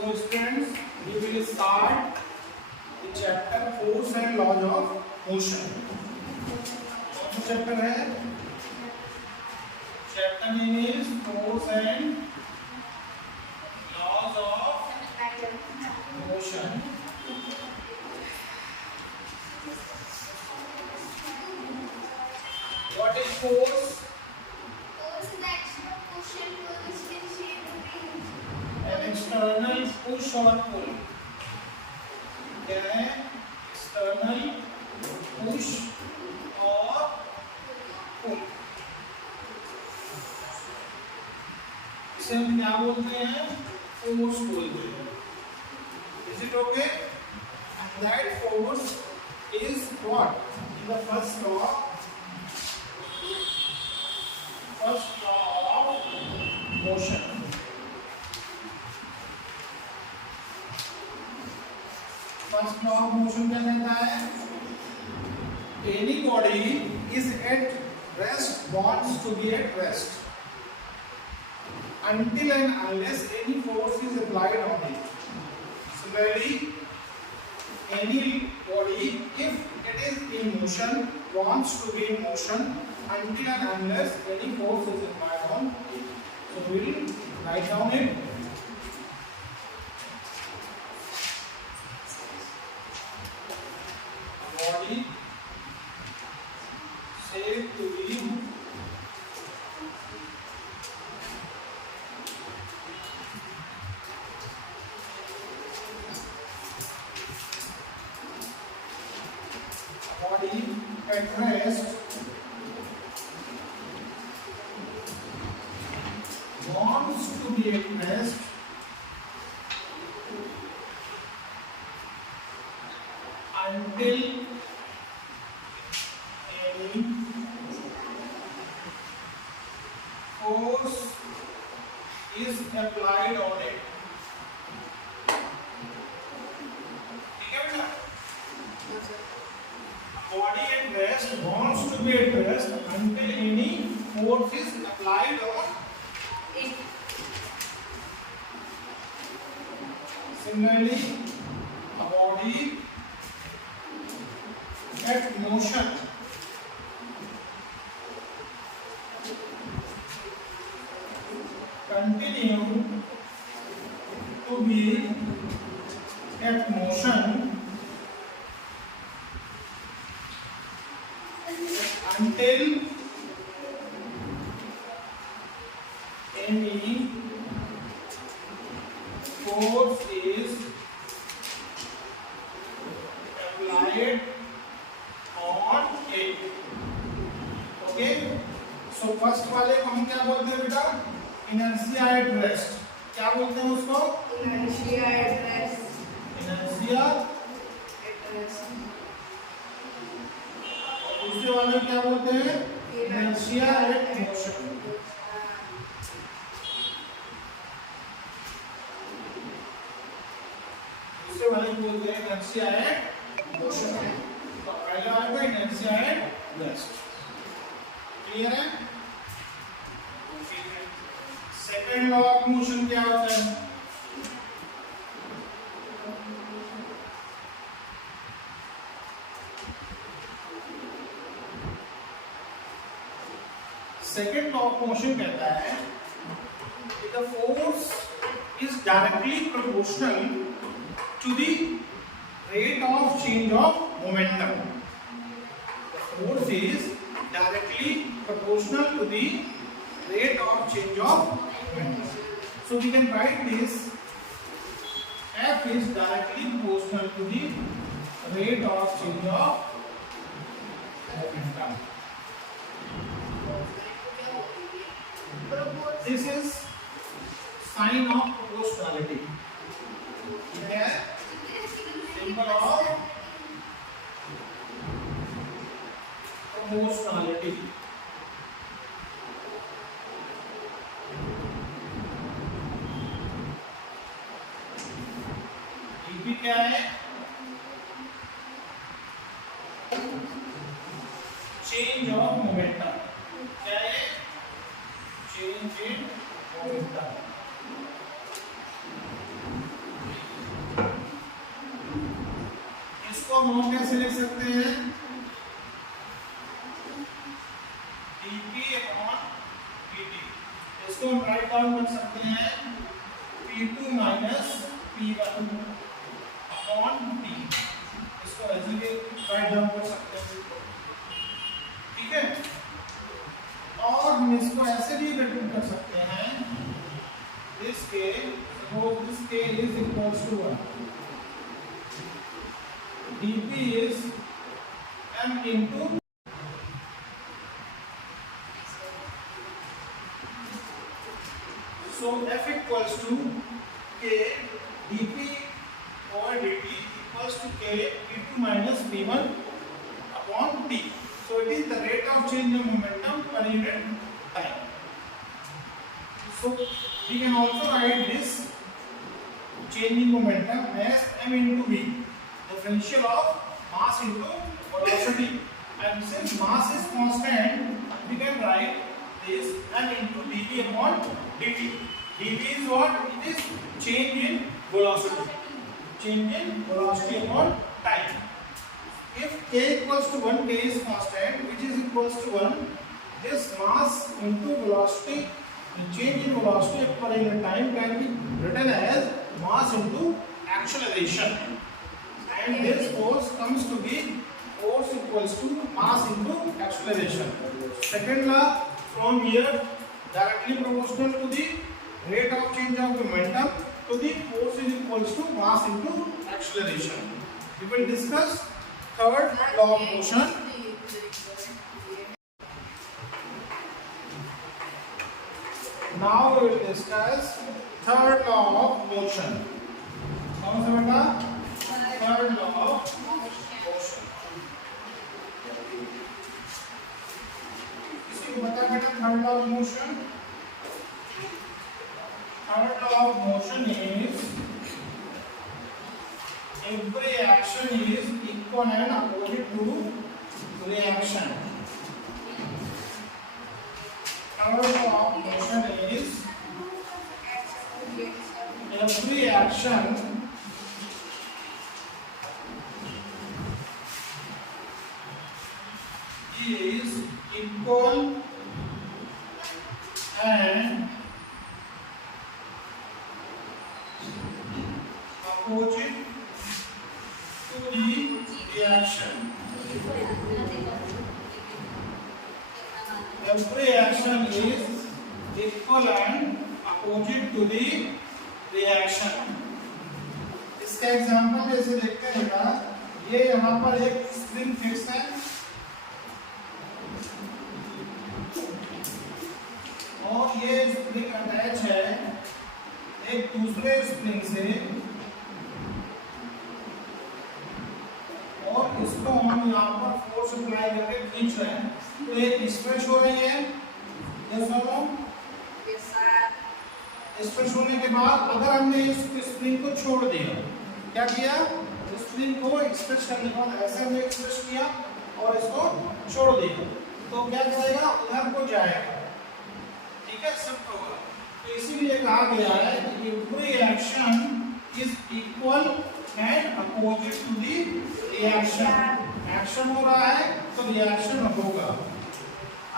So students, we will start the chapter force and laws of motion. कौन सा चैप्टर है? Chapter name is force and laws of motion. What is force? Force is the action of push and pull which can shape the wheel. An external push or pull. क्या है? External push or pull. इसे हम क्या बोलते हैं? Force बोलते हैं. Is it okay? And that force is what? In the first law of motion. First law of motion क्या कहता है? Any body is at rest, wants to be at rest until and unless any force is applied on it. Similarly, any body, if it is in motion, wants to be in motion until and unless any force is applied on it. So we will write down it. Body said to be body at rest wants to be at rest until any force is applied on it. ठीक है बेटा? Body at rest wants to be at rest until any force is applied on it. Similarly, a body at motion continue to be at motion until any force is applied on it. Okay? So first वाले को हम क्या बोलते हैं बेटा? Inertia at rest. क्या बोलते हैं उसको? Inertia at rest. Inertia. At rest. दूसरे वाले क्या बोलते हैं? Inertia at motion. दूसरे वाले को बोलते हैं inertia at motion. तो पहले वाले को inertia at rest. क्लियर है? सेकेंड लॉ ऑफ मोशन क्या होता है? सेकेंड लॉ ऑफ मोशन कहता है कि the force is directly proportional to the rate of change of momentum. The force is directly proportional to the rate of change of momentum. So we can write this: F is directly proportional to the rate of change of momentum. This is sign of proportionality. Yeah, symbol of proportionality. क्या है? Change of momentum. क्या है? Change in momentum. हम कैसे लिख सकते हैं? dp upon dt। इसको हम राइट डाउन कर सकते हैं p2 minus p1 upon t। इसको ऐसे भी राइट डाउन कर सकते हैं, ठीक है। और हम इसको ऐसे भी रिटर्न कर सकते हैं, this k is equals to 1, dp is m into, so f equals to k dp over dt equals to k p2 minus p1 upon t. So it is the rate of change of momentum per unit time. So we can also write this change in momentum as m into v, differential of mass into velocity. And since mass is constant, we can write this m into dv upon dt. dv is what? It is change in velocity. Change in velocity upon time. If k equals to 1, k is constant, which is equals to 1, this mass into velocity, the change in velocity per unit time can be written as mass into acceleration. And this force comes to be force equals to mass into acceleration. Second law, from here, directly proportional to the rate of change of momentum to the force is equals to mass into acceleration. We will discuss third law of motion. Now we will discuss third law of motion. कौन सा बेटा? Third law of motion. किसी को बता बेटा third law of motion? Third law of motion is every action is equal and opposite to reaction. Third law of motion is every action is equal and opposite to the reaction. Every action is equal and opposite to the reaction. इसका एग्जांपल जैसे देखते हैं बेटा, ये यहाँ पर एक spring fix है और ये स्प्रिंग अटैच है एक दूसरे स्प्रिंग से, और इसको हम यहाँ पर फोर्स अप्लाई करके खींच रहे हैं, तो ये स्ट्रेच हो रही है। यस और नो? Yes sir. स्ट्रेच होने के बाद अगर हमने इस स्प्रिंग को छोड़ दिया, क्या किया? स्प्रिंग को स्ट्रेच करने के बाद ऐसे हमने स्ट्रेच किया और इसको छोड़ दिया, तो क्या करेगा? उधर को जाएगा, ठीक है, शिफ्ट होगा। तो इसीलिए कहा गया है कि every action is equal and opposite to the reaction. Action हो रहा है तो रिएक्शन होगा।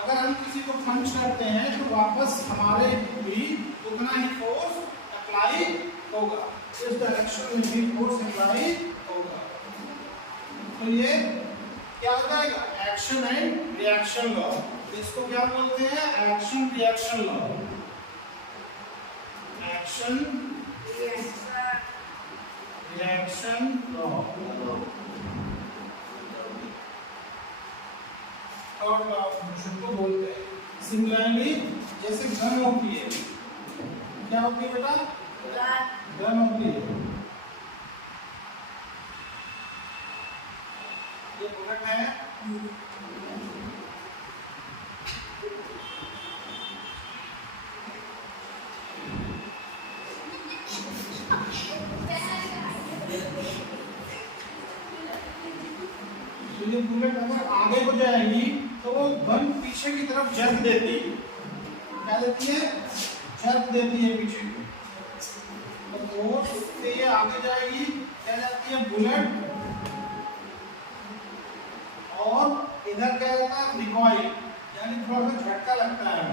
अगर हम किसी को पंच करते हैं तो वापस हमारे भी उतना ही फोर्स अप्लाई होगा, इस डायरेक्शन में भी फोर्स अप्लाई होगा। तो ये क्या हो जाएगा? Action and reaction law. इसको क्या बोलते हैं? Action reaction law. Action reaction law. Third law of motion को बोलते हैं। सिमिलरली जैसे गन होती है, क्या होती है बेटा? गन होती है, ये बुलेट है, तो ये बुलेट अगर आगे को जाएगी तो वो गन पीछे की तरफ जर्क देती है। क्या देती है? जर्क देती है पीछे। तो फोर्स से ये आगे जाएगी, क्या जाती है? बुलेट और इधर क्या होता है रिकॉइल, यानी थोड़ा सा झटका लगता है।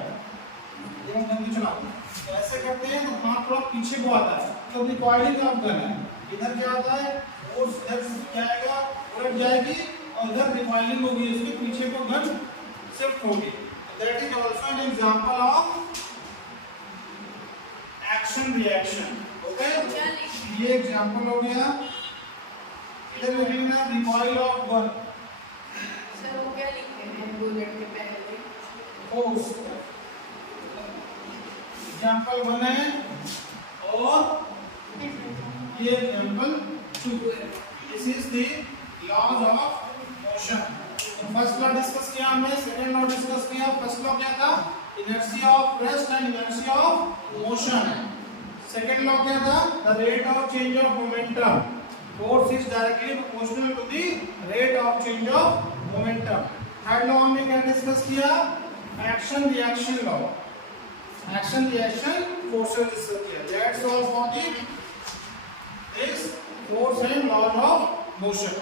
ये हम जल्दी चलाते हैं, तो ऐसे करते हैं तो हाथ थोड़ा पीछे को आता है, तो रिकॉइलिंग ऑफ गन है। इधर क्या होता है फोर्स इधर जाएगा, उलट जाएगी और इधर रिकॉइलिंग होगी, इसके पीछे को गन शिफ्ट होगी। That is also an example of action reaction. Okay, ये एग्जांपल हो गया। इधर लिखना रिकॉइल ऑफ गन, सर वो क्या लिखे हैं बुलेट के पहले? फोर्स एग्जांपल 1 है और ये एग्जांपल 2 है। This is the laws of motion. तो फर्स्ट लॉ डिस्कस किया हमने, सेकंड लॉ डिस्कस किया। फर्स्ट लॉ क्या था? Inertia of rest and inertia of motion. Second law क्या था? The rate of change of momentum. Force is directly proportional to the rate of change of momentum. Third law हमने क्या discuss किया? Action reaction law. Action reaction forces discuss किया। That's all for this force and law of motion.